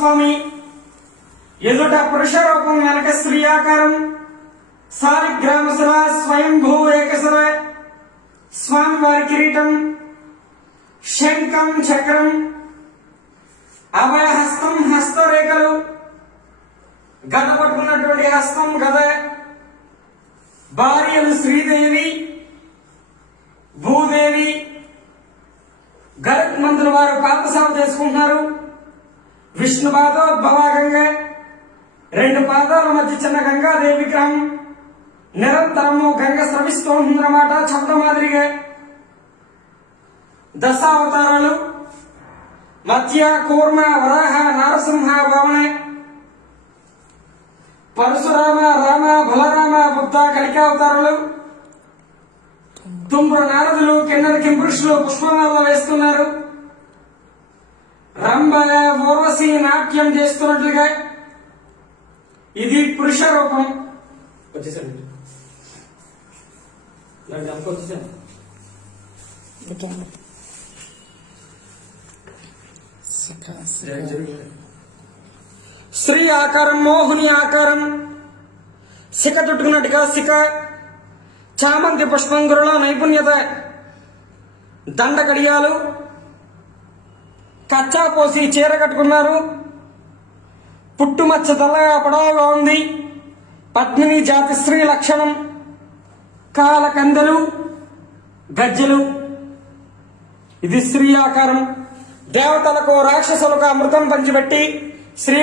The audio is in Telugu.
స్వామి ఎదుట పురుష రూపం వెనక స్త్రీ ఆకారం సాలిగ్రామసుర స్వయంభూ ఏకసర స్వామివారి కిరీటం శంఖం చక్రం అభయహస్తం హస్తరేఖలు గద పట్టుకున్నటువంటి హస్తం గద భార్యలు శ్రీదేవి భూదేవి గరుక్ మంత్రుల వారు పాదసేవ చేసుకుంటున్నారు. విష్ణు పాదోద్భవాగంగా 2 పాదాల మధ్య చిన్న గంగాదేవి విగ్రహం నిరంతరము గంగ స్రవిస్తూ ఉంటుందన్నమాట. చంద్ర మాదిరిగా దశావతారాలు మధ్య కూర్మ వరాహ నారసింహ వామన పరశురామ రామ బలరామ బుద్ధ కలికావతారాలు. తుంబ్ర నారదులు కిన్నర కింపురుషులు పుష్పమాల వేస్తున్నారు. రంభ ఊర్వశి నాట్యం చేస్తున్నట్లుగా ఇది పురుష రూపం. వచ్చేసండి స్త్రీ ఆకారం మోహిని ఆకారం శిఖ చుట్టుకున్నట్టుగా శిఖ చామంతి పుష్పంగురులో నైపుణ్యత దండ కడియాలు కచ్చా పోసి చీర కట్టుకున్నారు. పుట్టుమచ్చ తెల్లగా పొడవుగా ఉంది. పద్మిని జాతి స్త్రీ లక్షణం కాల కందెలు గజ్జెలు. ఇది స్త్రీ ఆకారం. దేవతలకు రాక్షసులకు అమృతం పంచిపెట్టి